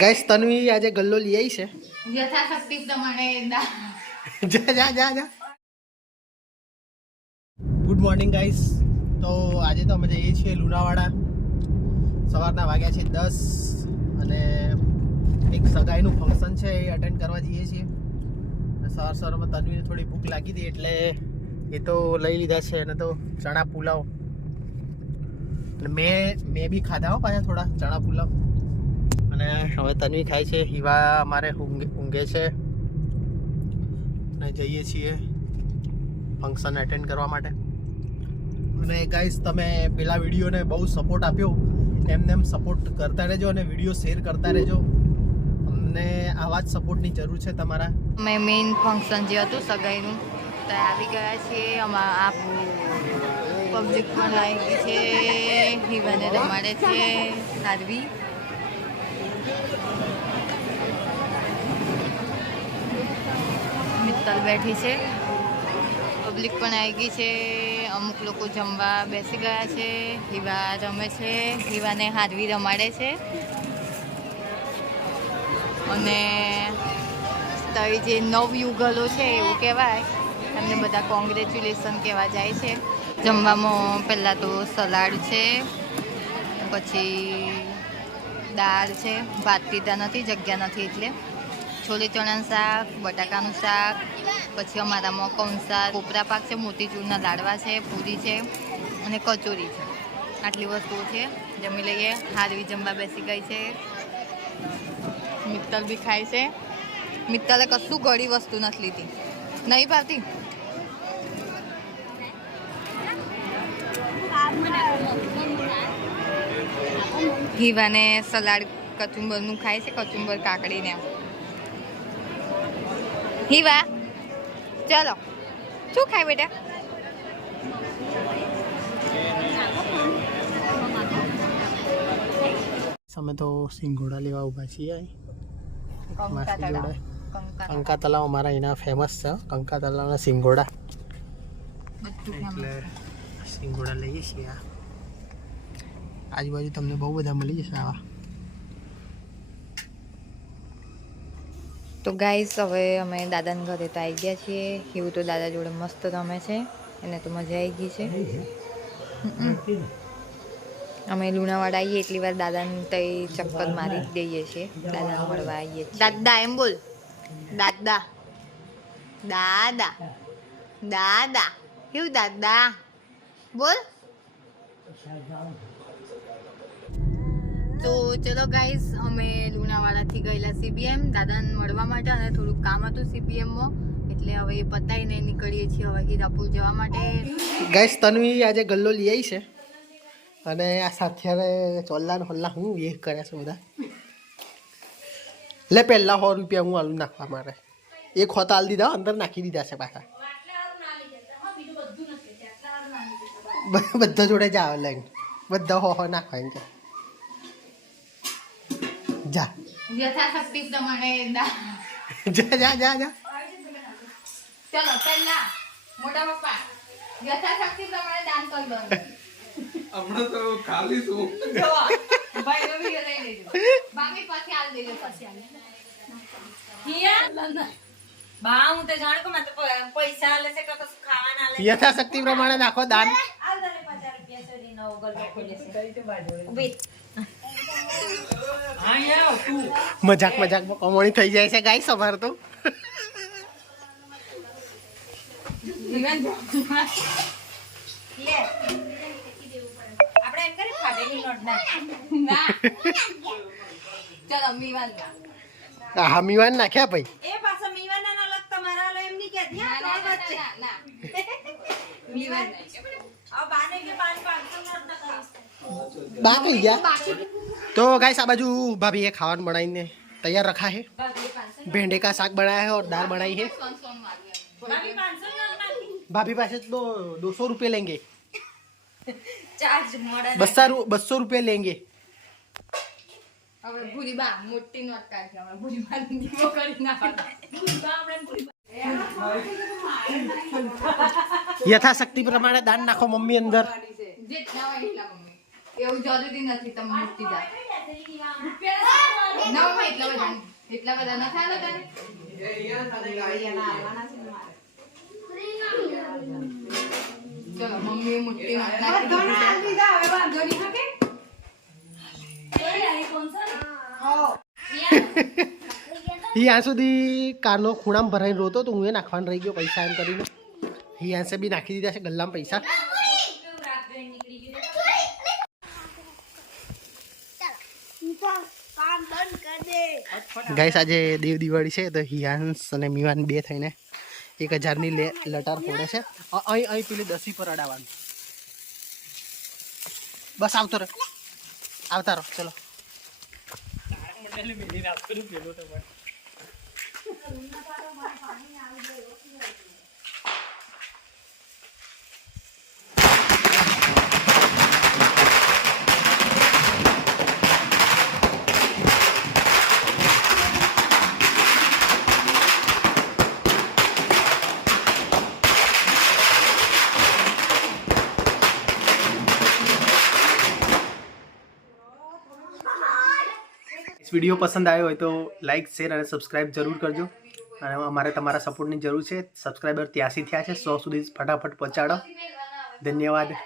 Guys Tanvi આજે ગલ્લો લઈ આવી છે. યથાશક્તિ પ્રમાણે જા જા જા જા. ગુડ મોર્નિંગ ગાઈસ તો આજે તો અમે જઈએ છીએ લુણાવાડા. સવારના વાગ્યા છે દસ અને એક સગાઈનું ફંક્શન છે એ અટેન્ડ કરવા જઈએ છીએ. સવાર સવારમાં તન્વીને થોડી ભૂખ લાગી હતી એટલે એ તો લઈ લીધા છે અને તો ચણા પુલાવ. અને મેં મેં બી ખાધા હો પાછા થોડા ચણા પુલાવ. અને હવે તન્વી ખાય છે. હિવા અમારે ઊંઘે છે. અને જઈએ છીએ ફંક્શન અટેન્ડ કરવા માટે. અને ગાઈસ તમે પેલા વિડીયોને બહુ સપોર્ટ આપ્યો. એમને એમ સપોર્ટ કરતા રહેજો અને વીડિયો શેર કરતા રહેજો. અમને આવા જ સપોર્ટની જરૂર છે તમારા. અમે મેઇન ફંક્શન જે હતું સગાઈનું, તો આવી ગયા છીએ. અમારા પબ્લિક પણ આવી છે હિવાને રમાડે છે હારવી મિત્તલ બેઠી છે. પબ્લિક પણ આવી ગઈ છે. અમુક લોકો જમવા બેસી ગયા છે. હિવા રમે છે. હિવાને હારવી રમાડે છે. અને તવી જે નવયુગલો છે એવું કહેવાય, એમને બધા કોંગ્રેચ્યુલેશન કહેવા જાય છે. જમવામાં પહેલાં તો સલાડ છે, પછી દાળ છે. ભાત પીધા નથી, જગ્યા નથી એટલે. છોલે ચણાનું શાક, બટાકાનું શાક, પછી અમારા અમારામાં શાક, કોપરા પાક છે, મોતીચૂરના લાડવા છે, પૂરી છે અને કચોરી છે. આટલી વસ્તુઓ છે, જમી લઈએ. હારવી જમવા બેસી ગઈ છે. મિત્તલ બી ખાય છે. મિત્તલે કશું ઘડી વસ્તુ નથી લીધી. નહીં ભાવતી હીવાને સલાડ કચુંબરનું ખાય છે, કચુંબર કાકડીને. હીવા. ચાલો. શું ખાય બેટા? અમે તો સિંગોડા લેવા ઊભા છીએ માસી જોડે. કંકા તલાવ અમારા એના ફેમસ છે. કંકા તલાવના સિંગોડા. એટલે સિંગોડા લઈએ છીએ આજુબાજુ તમને બહુ બધા મળી જશે આવા. તો ગાઈસ, હવે અમે દાદાના ઘરે તો આવી ગયા છીએ. એવું તો દાદા જોડે મસ્ત રમે છે. એને તો મજા આવી ગઈ છે. અમે લુણાવાડા આવીએ એટલી વાર દાદાને તઈ ચક્કર મારી જ દઈએ છીએ. દાદાને મળવા આવીએ દાદા, એમ બોલ. દાદા. દાદા. દાદા. કેવું દાદા. બોલ. તો ચલો ગાઈસ અમે લુણાવાડાથી ગયેલા સીબીએમ દાદાને મળવા માટે અને થોડુંક કામ હતું સીબીએમમાં એટલે હવે એ પતાવીને નીકળીએ છીએ હવે હીરાપુર જવા માટે. ગાઈસ તન્વી આજે ગલ્લો લઈ આવી છે. અને આ સાથે ચોલ્લા હોલ્લા હું એ કર્યા છે બધા. લે પહેલાં સો રૂપિયા હું આલુ નાખવા મારે. એક હોત આલ દીધા અંદર નાખી દીધા છે પાછા. બધા જોડે જા લઈને બધા હો હો નાખવા એમ છે જા. યથાશક્તિ પ્રમાણે જા જા જા જા. ચલો પહેલા મોટા પપ્પા યથાશક્તિ પ્રમાણે દાન કરી દો. હમણાં તો ખાલી છું. જો ભાઈ રવિ લઈ લેજો. બાકી પછી આલ દેજો પછી આલ. યથાશક્તિ પ્રમાણે નાખો દાન. મજાક મજાકમાં કમાણી થઈ જાય છે ગાય સવાર તો. હા મીવાન નાખ્યા ભાઈ. એ પાછો મીવાના ના લગ તમારા આલે એમ નહીં કહેતી, હા, ના ના ના મીવાન આ બાને કે પાંચ પાંચસો નોટ બા કઈ ગયા? તો ગાઈસ આ બાજુ ભાભીએ ખાવાનું બનાવીને તૈયાર રખા है भेंडे का साग बनाया है और दाल बनाई है ભાભી પાંચસો નોટ નાખી. भाभी पास तो दो सौ रुपये लेंगे ચાર્જ મોડા बस्सा बस्सो रुपये लेंगे હવે ભૂરી બા મોટી નોટ કાઢી હવે ભૂરી બા દીવો કરી નાખો ભૂરી બા આપણે ભૂરી બા યથાશક્તિ પ્રમાણે દાન નાખો મમ્મી અંદર જેટલા હોય એટલા મમ્મી એવું જરૂરી નથી તમે મૂકી જાઓ નવ એટલા બધા. એટલા બધા ન થાય તને ચલો મમ્મી મોટી ત્યાં સુધી કારનો ખૂણામાં ભરાઈને રોતો તો હું એ નાખવાનું રહી ગયો પૈસા એમ કરીને. હિયાંસે બી નાખી દીધા છે ગલ્લામાં પૈસા. ગાઈસ, આજે દેવ દિવાળી છે, તો હિયાંશ અને મિવાન બે થઈને એક હજારની લટાર ફોડે છે. અહીં અહીં પેલી દસી પર અડાવવાનું બસ, આવતો રહે. આવતા રહો, ચલો. વીડિયો પસંદ આવ્યો હોય તો લાઇક શેર અને સબસ્ક્રાઈબ જરૂર કરજો. અને અમારે તમારા સપોર્ટની જરૂર છે. સબસ્ક્રાઈબર ત્યાંસી થયા છે. સો સુધી ફટાફટ પહોંચાડો. ધન્યવાદ.